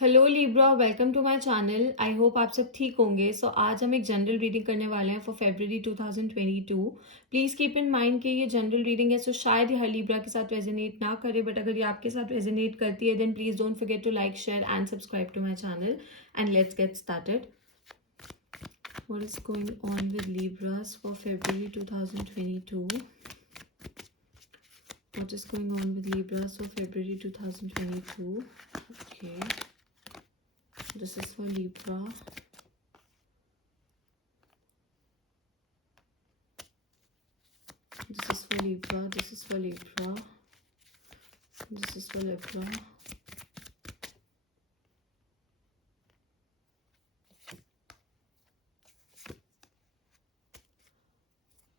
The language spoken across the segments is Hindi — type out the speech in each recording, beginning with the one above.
Hello Libra, welcome to my channel. I hope आप सब ठीक होंगे। आज हम एक जनरल रीडिंग करने वाले हैं for February 2022। Please keep in mind कि ये जनरल रीडिंग है, शायद ये हर लिब्रा के साथ रेजोनेट ना करे, बट अगर ये आपके साथ रेजोनेट करती है then please don't forget to like, share and subscribe to my channel. And let's get started. What is going on with Libras for February 2022? What is going on with Libras for February 2022? Okay. This is for Libra. This is for Libra. This is for Libra. This is for Libra.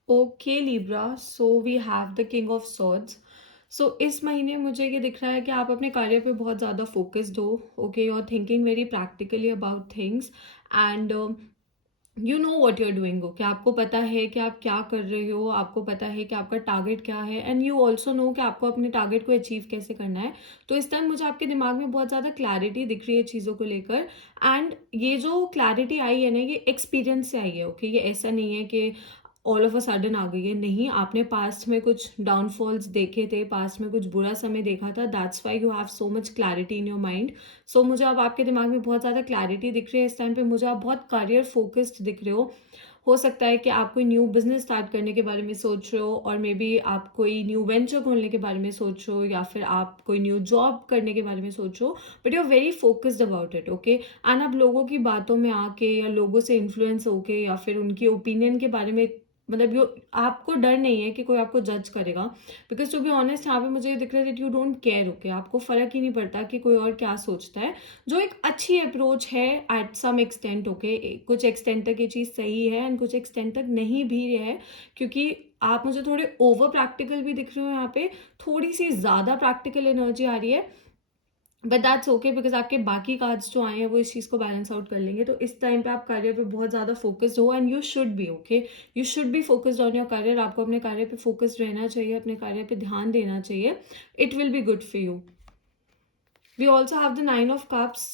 Okay, Libra. So we have the King of Swords. इस महीने मुझे ये दिख रहा है कि आप अपने कार्य पे बहुत ज़्यादा फोकस्ड हो. Okay, you are thinking very practically about things and you know what you're doing. Okay, आपको पता है कि आप क्या कर रहे हो, आपको पता है कि आपका टारगेट क्या है, एंड यू ऑल्सो नो कि आपको अपने टारगेट को अचीव कैसे करना है. तो इस टाइम मुझे आपके दिमाग में बहुत ज़्यादा क्लैरिटी दिख रही है चीज़ों को लेकर. एंड ये जो क्लैरिटी आई है ना, ये एक्सपीरियंस से आई है. ओके, ये ऐसा नहीं है कि ऑल ऑफ अ सडन आ गई है. नहीं, आपने पास्ट में कुछ डाउनफॉल्स देखे थे, पास्ट में कुछ बुरा समय देखा था. That's why you have so much clarity in your mind. मुझे अब आपके दिमाग में बहुत ज़्यादा क्लैरिटी दिख रही है इस टाइम पे. मुझे आप बहुत करियर फोकस्ड दिख रहे हो सकता है कि आप कोई न्यू बिजनेस स्टार्ट करने के बारे में सोच रहे हो, और मे बी आप कोई न्यू वेंचर खोलने के बारे में सोच रहे हो, या फिर आप कोई न्यू जॉब करने के बारे में सोच रहे हो, but you are very focused about it. Okay, and आप लोगों की बातों में आके या लोगों से इन्फ्लुएंस होके या फिर उनके ओपिनियन के बारे में, मतलब यो आपको डर नहीं है कि कोई आपको जज करेगा. बिकॉज टू बी ऑनेस्ट यहाँ पे मुझे दिख रहा है that you don't care. Okay, आपको फर्क ही नहीं पड़ता कि कोई और क्या सोचता है, जो एक अच्छी अप्रोच है एट सम एक्सटेंट. ओके, कुछ एक्सटेंट तक ये चीज़ सही है एंड कुछ एक्सटेंट तक नहीं भी है, क्योंकि आप मुझे थोड़े ओवर प्रैक्टिकल भी दिख रहे हो यहाँ पे. थोड़ी सी ज़्यादा प्रैक्टिकल एनर्जी आ रही है, बट दैट्स ओके, बिकॉज आपके बाकी कार्ड्स जो आए हैं वो इस चीज़ को बैलेंस आउट कर लेंगे. तो इस टाइम पे आप करियर पे बहुत ज़्यादा फोकस्ड हो, and you should be. Okay, you should be focused on your career. आपको अपने कार्य पे फोकस्ड रहना चाहिए, अपने कार्य पे ध्यान देना चाहिए. It will be good for you. We also have the 9 of Cups.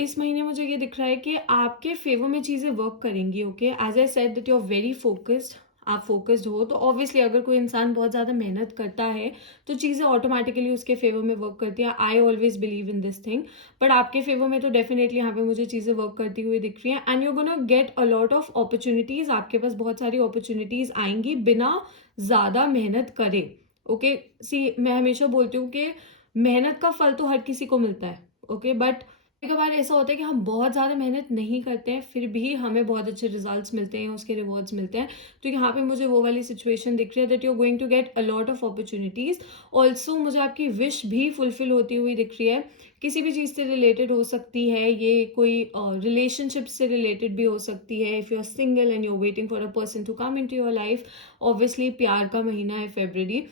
इस महीने मुझे ये दिख रहा है कि आपके फेवर में चीज़ें वर्क करेंगी. Okay, as I said that you are very focused. आप फोकस्ड हो तो ऑब्वियसली अगर कोई इंसान बहुत ज़्यादा मेहनत करता है तो चीज़ें ऑटोमेटिकली उसके फेवर में वर्क करती है. I always believe in this thing. But आपके फेवर में तो डेफिनेटली यहाँ पे मुझे चीज़ें वर्क करती हुई दिख रही हैं, and you gonna get a lot of opportunities. आपके पास बहुत सारी अपॉर्चुनिटीज़ आएंगी बिना ज़्यादा मेहनत करे. ओके, सी मैं हमेशा बोलती हूँ कि मेहनत का फल तो हर किसी को मिलता है. ओके, बट कई बार ऐसा होता है कि हम बहुत ज़्यादा मेहनत नहीं करते हैं, फिर भी हमें बहुत अच्छे रिजल्ट्स मिलते हैं, उसके रिवॉर्ड्स मिलते हैं. तो यहाँ पे मुझे वो वाली सिचुएशन दिख रही है that you are going to get a lot of opportunities. Also मुझे आपकी विश भी फुलफिल होती हुई दिख रही है. किसी भी चीज़ से रिलेटेड हो सकती है, ये कोई रिलेशनशिप से रिलेटेड भी हो सकती है. If you are single and you are waiting for a person to come in to your life, obviously प्यार का महीना है फेब्रवरी.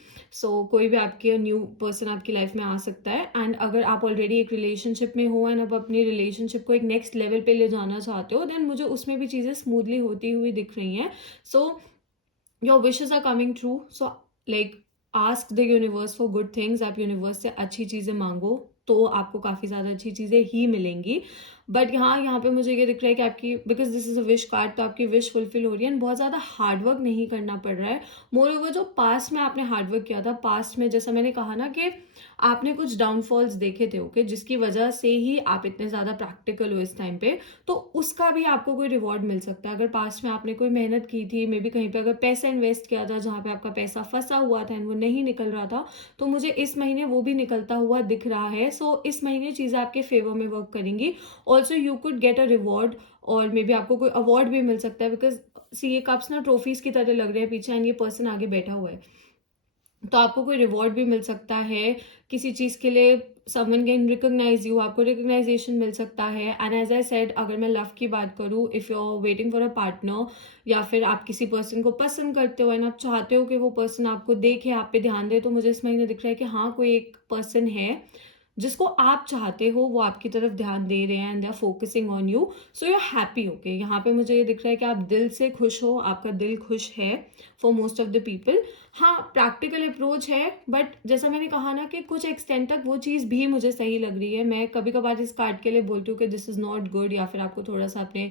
कोई भी आपके न्यू पर्सन आपकी लाइफ में आ सकता है. एंड अगर आप ऑलरेडी एक रिलेशनशिप में हो एंड आप अपनी रिलेशनशिप को एक नेक्स्ट लेवल पे ले जाना चाहते हो, देन मुझे उसमें भी चीज़ें स्मूथली होती हुई दिख रही हैं. Your wishes are coming true. Like ask the universe for good things. आप यूनिवर्स से अच्छी चीज़ें मांगो तो आपको काफ़ी ज़्यादा अच्छी चीज़ें ही मिलेंगी. बट यहाँ पे मुझे ये दिख रहा है कि आपकी, because this is a wish card, तो आपकी विश फुलफिल हो रही है एंड बहुत ज़्यादा हार्डवर्क नहीं करना पड़ रहा है. मोर ओवर जो पास्ट में आपने हार्डवर्क किया था, पास्ट में जैसा मैंने कहा ना कि आपने कुछ डाउनफॉल्स देखे थे. ओके, जिसकी वजह से ही आप इतने ज़्यादा प्रैक्टिकल हो इस टाइम पे, तो उसका भी आपको कोई रिवॉर्ड मिल सकता है. अगर पास्ट में आपने कोई मेहनत की थी, मे बी कहीं पे अगर पैसा इन्वेस्ट किया था जहाँ पे आपका पैसा फंसा हुआ था एंड वो नहीं निकल रहा था, तो मुझे इस महीने वो भी निकलता हुआ दिख रहा है. इस महीने चीज़ें आपके फेवर में वर्क करेंगी. Also you could get a reward, और मे बी आपको कोई अवार्ड भी मिल सकता है. बिकॉज सी, ये कप्स ना ट्रॉफीज की तरह लग रहे हैं पीछे, एंड ये पर्सन आगे बैठा हुआ है, तो आपको कोई रिवॉर्ड भी मिल सकता है किसी चीज़ के लिए. समवन कैन रिकॉग्नाइज यू, आपको रिकॉग्नाइजेशन मिल सकता है. एंड एज आई सेड, अगर मैं लव की बात करूँ, if you are waiting for a partner, या फिर आप किसी पर्सन को पसंद करते हो एंड आप चाहते हो कि वो पर्सन आपको देखे, आप पे ध्यान दे, तो मुझे इस महीने दिख रहा है कि हाँ, कोई एक पर्सन है जिसको आप चाहते हो वो आपकी तरफ ध्यान दे रहे हैं and they are focusing on you, so you are happy. Okay, यहाँ पे मुझे ये दिख रहा है कि आप दिल से खुश हो, आपका दिल खुश है for most of the people. हाँ, प्रैक्टिकल अप्रोच है, बट जैसा मैंने कहा ना कि कुछ एक्सटेंड तक वो चीज़ भी मुझे सही लग रही है। मैं कभी कभार इस कार्ड के लिए बोलती हूँ कि दिस इज़ नॉट गुड, या फिर आपको थोड़ा सा अपने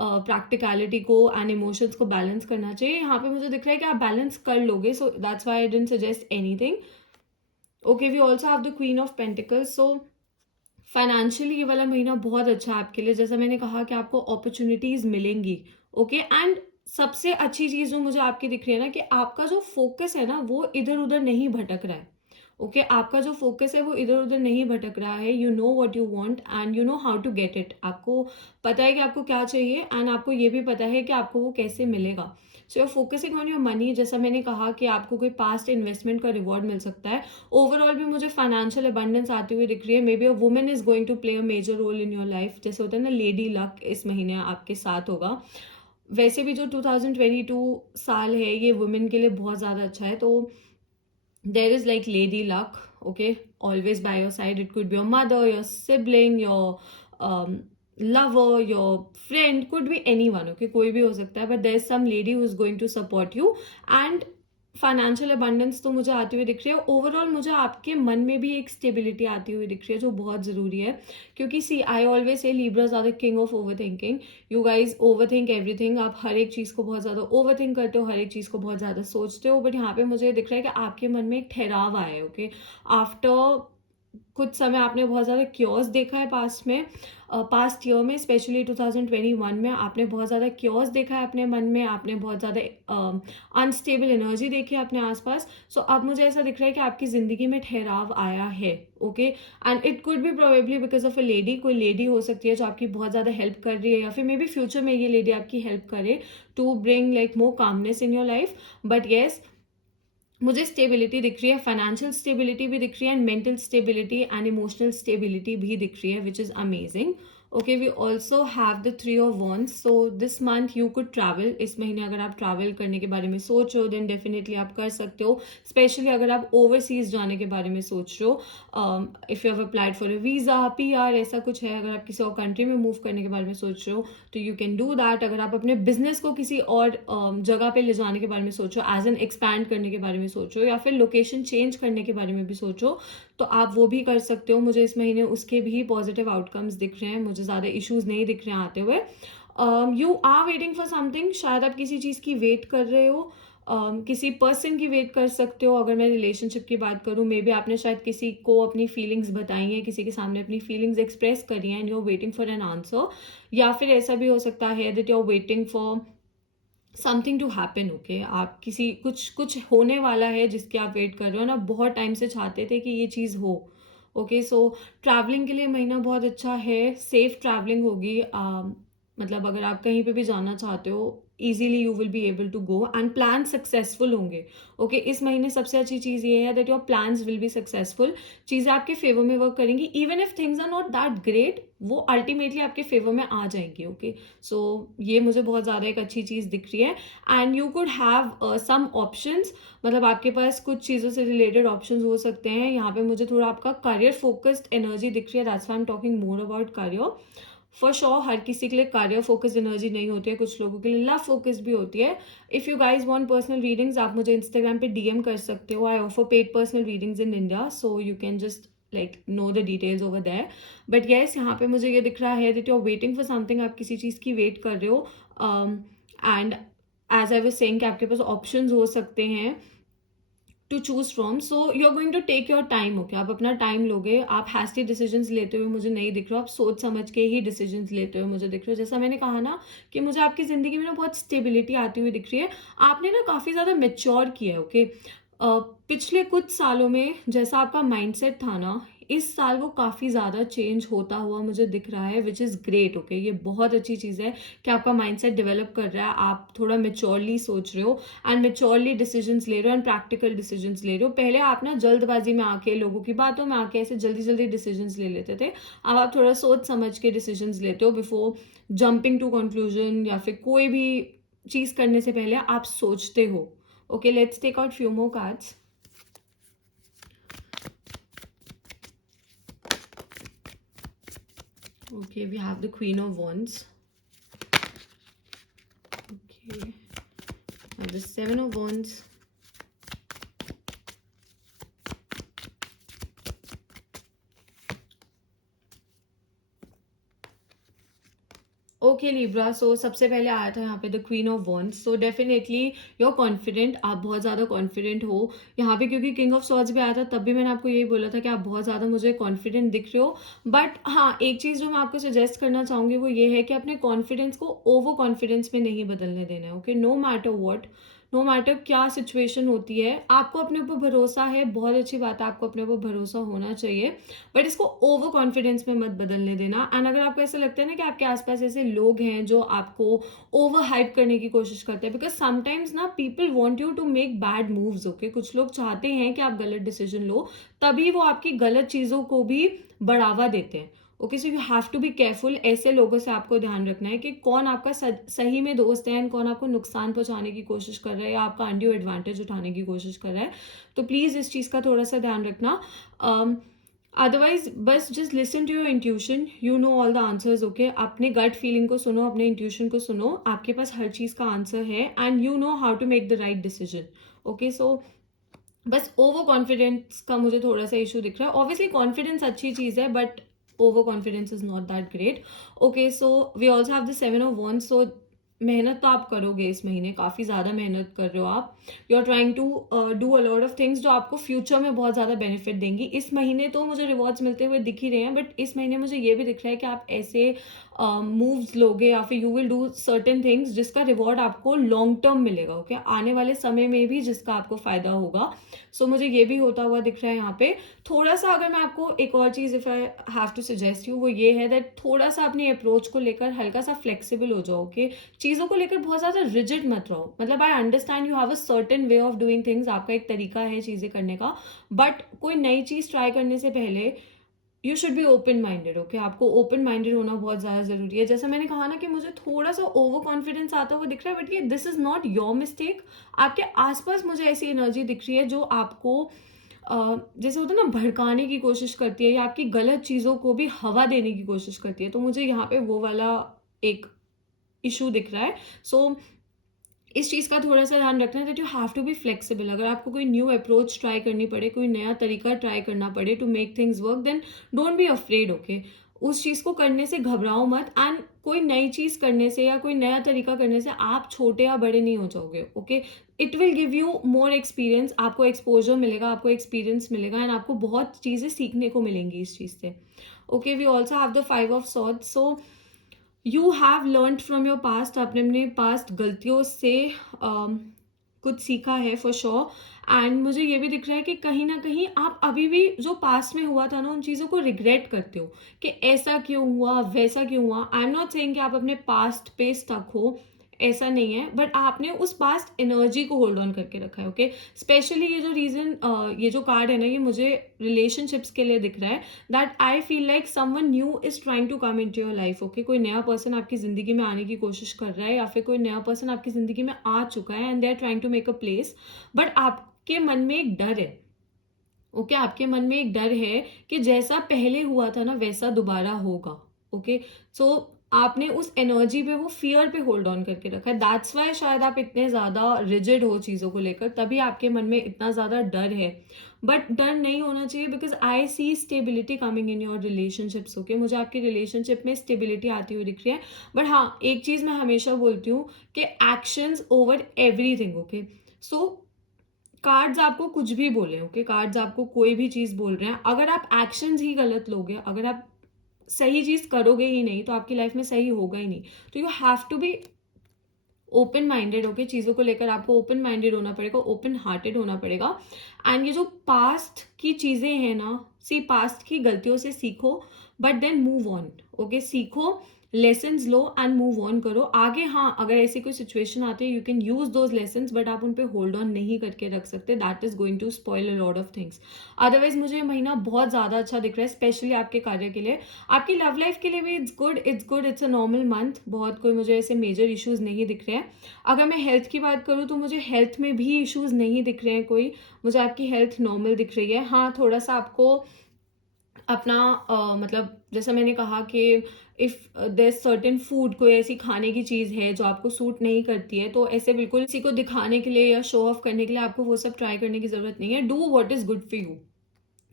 प्रैक्टिकलिटी को एंड इमोशंस को बैलेंस करना चाहिए। यहाँ पे मुझे दिख रहा है कि आप बैलेंस कर लोगे, so that's why I didn't suggest anything. Okay, we also have the queen of pentacles. So financially ये वाला महीना बहुत अच्छा है आपके लिए। जैसा मैंने कहा कि आपको अपॉर्चुनिटीज मिलेंगी। ओके, एंड सबसे अच्छी चीज़ जो मुझे आपकी दिख रही है ना, कि आपका जो फोकस है ना वो इधर उधर नहीं भटक रहा है। ओके, आपका जो फोकस है वो इधर उधर नहीं भटक रहा है। You know what you want and you know how to get it. आपको पता है कि आपको क्या चाहिए एंड आपको ये भी पता है कि आपको वो कैसे मिलेगा। So your focusing on your money. जैसा मैंने कहा कि आपको कोई पास्ट इन्वेस्टमेंट का रिवॉर्ड मिल सकता है। ओवरऑल भी मुझे फाइनेंशियल अबंडेंस आती हुई दिख रही है। Maybe a woman is going to play a major role in your life. जैसे होता है ना, लेडी लक इस महीने आपके साथ होगा। वैसे भी जो 2022 साल है ये वुमेन के लिए बहुत ज़्यादा अच्छा है। तो there is like lady luck, okay, always by your side. It could be your mother, your sibling, your lover, your friend, could be anyone, okay, कोई भी हो सकता है, but there is some lady who is going to support you and financial abundance तो मुझे आती हुई दिख रही है। ओवरऑल मुझे आपके मन में भी एक स्टेबिलिटी आती हुई दिख रही है जो बहुत ज़रूरी है, क्योंकि see I always say Libras are the king of overthinking. You guys overthink everything. आप हर एक चीज़ को बहुत ज़्यादा ओवर थिंक करते हो, हर एक चीज़ को बहुत ज़्यादा सोचते हो, बट यहाँ पे मुझे दिख रहा है कि आपके मन में एक ठहराव आया है। ओके, आफ्टर कुछ समय आपने बहुत ज़्यादा क्योर्स देखा है पास्ट में, पास्ट ईयर में, स्पेशली 2021 में आपने बहुत ज़्यादा क्योर्स देखा है अपने मन में। आपने बहुत ज़्यादा अनस्टेबल एनर्जी देखी है अपने आसपास। सो अब मुझे ऐसा दिख रहा है कि आपकी ज़िंदगी में ठहराव आया है। Okay, and it could be probably because of a lady. कोई लेडी हो सकती है जो आपकी बहुत ज़्यादा हेल्प कर रही है, या फिर मे बी फ्यूचर में ये लेडी आपकी हेल्प करे to bring like more calmness in your life. But yes, मुझे स्टेबिलिटी दिख रही है, फाइनेंशियल स्टेबिलिटी भी दिख रही है and mental stability and emotional stability भी दिख रही है, which is amazing. Okay, we also have the three of wands. So this month you could travel. इस महीने अगर आप ट्रैवल करने के बारे में सोच रहे हो देन डेफिनेटली आप कर सकते हो, स्पेशली अगर आप ओवरसीज जाने के बारे में सोच रहे हो। If you have applied for a visa, PR, ऐसा कुछ है, अगर आप किसी और कंट्री में मूव करने के बारे में सोच रहे हो तो यू कैन डू दैट। अगर आप अपने बिजनेस को किसी और जगह पे ले जाने के बारे में सोचो, एज एन एक्सपैंड करने के बारे में सोचो, या फिर लोकेशन चेंज करने के बारे में भी सोचो, तो आप वो भी कर सकते हो। मुझे इस महीने उसके भी पॉजिटिव आउटकम्स दिख रहे हैं, मुझे ज़्यादा इश्यूज नहीं दिख रहे हैं आते हुए। You are waiting for something. शायद आप किसी चीज़ की वेट कर रहे हो, किसी पर्सन की वेट कर सकते हो। अगर मैं रिलेशनशिप की बात करूँ, मे बी आपने शायद किसी को अपनी फीलिंग्स बताई हैं, किसी के सामने अपनी फीलिंग्स एक्सप्रेस करी हैं and you are waiting for an answer. या फिर ऐसा भी हो सकता है that you are waiting for something to happen. Okay, आप किसी कुछ कुछ होने वाला है जिसकी आप वेट कर रहे हो ना, बहुत टाइम से चाहते थे कि ये चीज़ हो। ओके, सो ट्रैवलिंग के लिए महीना बहुत अच्छा है, सेफ ट्रैवलिंग होगी। मतलब अगर आप कहीं पे भी जाना चाहते हो, easily you will be able to go and plan successful होंगे। ओके, इस महीने सबसे अच्छी चीज़ ये है that your plans will be successful. चीज़ें आपके फेवर में वर्क करेंगी, even if things are not that great, वो अल्टीमेटली आपके फेवर में आ जाएंगी। ओके, सो ये मुझे बहुत ज़्यादा एक अच्छी चीज़ दिख रही है। And you could have some options, मतलब आपके पास कुछ चीज़ों से रिलेटेड ऑप्शंस हो सकते हैं। यहाँ पे मुझे थोड़ा आपका करियर फोकस्ड एनर्जी दिख रही है, that's why I am talking more about career. For sure हर किसी के लिए करियर फोकस एनर्जी नहीं होती है, कुछ लोगों के लिए लव फोकस भी होती है। If you guys want personal readings, आप मुझे इंस्टाग्राम पे DM कर सकते हो। I offer paid personal readings in India, so you can just like know the details over there. But yes, यहाँ पे मुझे ये दिख रहा है that you are waiting for something. आप किसी चीज़ की वेट कर रहे हो and as I was saying कि आपके पास ऑप्शंस हो सकते हैं to choose from. So you are going to take your time. Okay, आप अपना टाइम लोगे। आप हैस्टी डिसीजंस लेते हुए मुझे नहीं दिख रहे हो, आप सोच समझ के ही डिसीजंस लेते हुए मुझे दिख रहे हो। जैसा मैंने कहा ना कि मुझे आपकी ज़िंदगी में ना बहुत स्टेबिलिटी आती हुई दिख रही है। आपने ना काफ़ी ज़्यादा मेच्योर किया है। ओके, पिछले कुछ सालों में जैसा आपका माइंडसेट था ना, इस साल वो काफ़ी ज़्यादा चेंज होता हुआ मुझे दिख रहा है, विच इज़ ग्रेट। ओके, ये बहुत अच्छी चीज़ है कि आपका माइंडसेट डेवलप कर रहा है, आप थोड़ा मेच्योरली सोच रहे हो एंड मेच्योरली डिसीजंस ले रहे हो एंड प्रैक्टिकल डिसीजंस ले रहे हो। पहले आप ना जल्दबाजी में आके, लोगों की बातों में आके ऐसे जल्दी जल्दी डिसीजंस ले लेते थे। अब आप थोड़ा सोच समझ के डिसीजंस लेते हो बिफोर जंपिंग टू कंक्लूजन, या फिर कोई भी चीज़ करने से पहले आप सोचते हो। Okay, let's take out few more cards. Okay, we have the Queen of Wands. Okay, now the Seven of Wands. Okay Libra, so सबसे पहले आया था यहाँ पे the queen of wands. So definitely you are confident, आप बहुत ज़्यादा कॉन्फिडेंट हो यहाँ पे, क्योंकि किंग ऑफ सॉर्ड्स भी आया था तब भी मैंने आपको यही बोला था कि आप बहुत ज़्यादा मुझे कॉन्फिडेंट दिख रहे हो। बट हाँ, एक चीज़ जो मैं आपको सजेस्ट करना चाहूँगी वो ये है कि अपने कॉन्फिडेंस को ओवर कॉन्फिडेंस में नहीं बदलने देना है। Okay, no matter what, no matter क्या सिचुएशन होती है, आपको अपने ऊपर भरोसा है, बहुत अच्छी बात है, आपको अपने ऊपर भरोसा होना चाहिए, बट इसको ओवर कॉन्फिडेंस में मत बदलने देना। एंड अगर आपको ऐसा लगता है ना कि आपके आसपास ऐसे लोग हैं जो आपको ओवर हाइप करने की कोशिश करते हैं, बिकॉज समटाइम्स ना people want you to make bad moves. Okay, कुछ लोग चाहते हैं कि आप गलत डिसीजन लो, तभी वो आपकी गलत चीज़ों को भी बढ़ावा देते हैं। Okay, so you have to be careful. ऐसे लोगों से आपको ध्यान रखना है कि कौन आपका सही में दोस्त है एंड कौन आपको नुकसान पहुंचाने की कोशिश कर रहा है या आपका अनड्यू एडवांटेज उठाने की कोशिश कर रहा है। तो प्लीज़ इस चीज़ का थोड़ा सा ध्यान रखना। अदरवाइज बस just listen to your intuition, you know all the answers. Okay, अपने गट फीलिंग को सुनो, अपने इंट्यूशन को सुनो, आपके पास हर चीज़ का आंसर है and you know how to make the right decision. Okay, so बस ओवर कॉन्फिडेंस का मुझे थोड़ा सा इशू दिख रहा है। ऑब्वियसली कॉन्फिडेंस अच्छी चीज़ है, but overconfidence is not that great. Okay, so we also have the seven of wands. So मेहनत तो आप करोगे इस महीने, काफ़ी ज़्यादा मेहनत कर रहे हो आप। You are trying to do a lot of things जो आपको फ्यूचर में बहुत ज़्यादा बेनिफिट देंगी। इस महीने तो मुझे रिवॉर्ड्स मिलते हुए दिख ही रहे हैं, बट इस महीने मुझे ये भी दिख रहा है कि आप ऐसे मूव्स लोगे या फिर you will do certain things जिसका रिवॉर्ड आपको लॉन्ग टर्म मिलेगा। ओके, आने वाले समय में भी जिसका आपको फायदा होगा। सो मुझे ये भी होता हुआ दिख रहा है यहाँ पे। थोड़ा सा अगर मैं आपको एक और चीज़ if I have to suggest you, वो ये है दैट थोड़ा सा अपनी अप्रोच को लेकर हल्का सा फ्लेक्सिबल हो जाओ। ओके, चीज़ों को लेकर बहुत ज़्यादा रिजिड मत रहो। मतलब I understand you have a certain way of doing things, आपका एक तरीका है चीज़ें करने का, बट कोई नई चीज़ ट्राई करने से पहले you should be open minded. Okay, आपको ओपन माइंडेड होना बहुत ज़्यादा ज़रूरी है। जैसा मैंने कहा ना कि मुझे थोड़ा सा ओवर कॉन्फिडेंस आता हुआ दिख रहा है, बट ये this is not your mistake. आपके आसपास मुझे ऐसी एनर्जी दिख रही है जो आपको जैसे होता है ना, भड़काने की कोशिश करती है या आपकी गलत चीज़ों को भी हवा देने की कोशिश करती है। तो मुझे यहाँ पे वो वाला एक इशू दिख रहा है। सो इस चीज़ का थोड़ा सा ध्यान रखना है that you have to be flexible. अगर आपको कोई न्यू अप्रोच ट्राई करनी पड़े, कोई नया तरीका ट्राई करना पड़े to make things work, then don't be afraid. Okay, उस चीज़ को करने से घबराओ मत। एंड कोई नई चीज़ करने से या कोई नया तरीका करने से आप छोटे या बड़े नहीं हो जाओगे। Okay, it will give you more experience, आपको एक्सपोजर मिलेगा, आपको एक्सपीरियंस मिलेगा एंड आपको बहुत चीज़ें सीखने को मिलेंगी इस चीज़ से। Okay, we also have the five of swords. So you have learned from your past, आपने अपने पास्ट गलतियों से कुछ सीखा है फॉर श्योर। एंड मुझे ये भी दिख रहा है कि कहीं ना कहीं आप अभी भी जो पास्ट में हुआ था ना, उन चीज़ों को रिग्रेट करते हो कि ऐसा क्यों हुआ, वैसा क्यों हुआ। आई एम नॉट सेइंग कि आप अपने पास्ट पे स्टक हो, ऐसा नहीं है, बट आपने उस पास्ट एनर्जी को होल्ड ऑन करके रखा है। ओके, स्पेशली ये जो रीज़न, ये जो कार्ड है ना, ये मुझे रिलेशनशिप्स के लिए दिख रहा है that I feel like someone new is trying to come into your life. Okay, कोई नया पर्सन आपकी ज़िंदगी में आने की कोशिश कर रहा है या फिर कोई नया पर्सन आपकी ज़िंदगी में आ चुका है and they are trying to make a place, but आपके मन में एक डर है। ओके, आपके मन में एक डर है कि जैसा पहले हुआ था ना वैसा दोबारा होगा। ओके, सो आपने उस एनर्जी पे, वो फियर पे होल्ड ऑन करके रखा है। दैट्स वाई शायद आप इतने ज़्यादा रिजिड हो चीज़ों को लेकर, तभी आपके मन में इतना ज़्यादा डर है। बट डर नहीं होना चाहिए, because I see stability coming in your relationships. Okay, मुझे आपकी रिलेशनशिप में स्टेबिलिटी आती हुई दिख रही है। बट हाँ, एक चीज़ मैं हमेशा बोलती हूँ कि एक्शंस ओवर एवरीथिंग। ओके, सो कार्ड्स आपको कुछ भी बोले, ओके, कार्ड्स आपको कोई भी चीज़ बोल रहे हैं, अगर आप एक्शंस ही गलत लोगे, अगर आप सही चीज़ करोगे ही नहीं, तो आपकी लाइफ में सही होगा ही नहीं। तो you have to be open minded. Okay, चीज़ों को लेकर आपको ओपन माइंडेड होना पड़ेगा, ओपन हार्टेड होना पड़ेगा। एंड ये जो पास्ट की चीज़ें हैं ना, सी पास्ट की गलतियों से सीखो, but then move on. Okay, सीखो, लेसन्स लो एंड मूव ऑन करो आगे। हाँ, अगर ऐसी कोई सिचुएशन आती है, you can use those lessons, but आप उन पे होल्ड ऑन नहीं करके रख सकते। That is going to spoil a lot of things. Otherwise मुझे ये महीना बहुत ज़्यादा अच्छा दिख रहा है, स्पेशली आपके कार्य के लिए। आपकी लव लाइफ के लिए भी it's good, it's good, it's a normal month. बहुत कोई मुझे ऐसे मेजर इश्यूज नहीं दिख रहे हैं। अगर मैं हेल्थ की बात करूँ तो मुझे हेल्थ में भी इश्यूज नहीं दिख रहे हैं कोई, मुझे आपकी हेल्थ नॉर्मल दिख रही है। हाँ, थोड़ा सा आपको अपना मतलब जैसा मैंने कहा कि इफ़ देयर सर्टेन फूड, कोई ऐसी खाने की चीज़ है जो आपको सूट नहीं करती है, तो ऐसे बिल्कुल किसी को दिखाने के लिए या शो ऑफ करने के लिए आपको वो सब ट्राई करने की ज़रूरत नहीं है। Do what is good for you.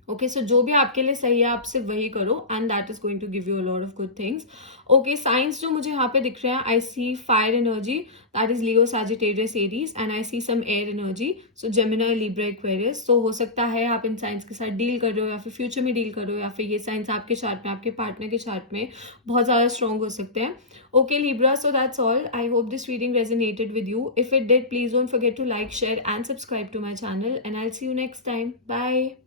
Okay, so जो भी आपके लिए सही है आप सिर्फ वही करो, and that is going to give you a lot of good things. Okay, signs जो मुझे यहाँ पे दिख रहे हैं, I see fire energy, that is Leo Sagittarius Aries, and I see some air energy, so Gemini Libra Aquarius. तो हो सकता है आप इन साइंस के साथ डील कर रहे हो, या फिर फ्यूचर में डील कर रहे हो, या फिर ये साइंस आपके चार्ट में, आपके पार्टनर के चार्ट में बहुत ज़्यादा स्ट्रॉन्ग हो सकते हैं। Okay Libra, so that's all. I hope this reading resonated with you. If it did, please don't forget to like, share and subscribe to my channel, and I'll see you next time. Bye.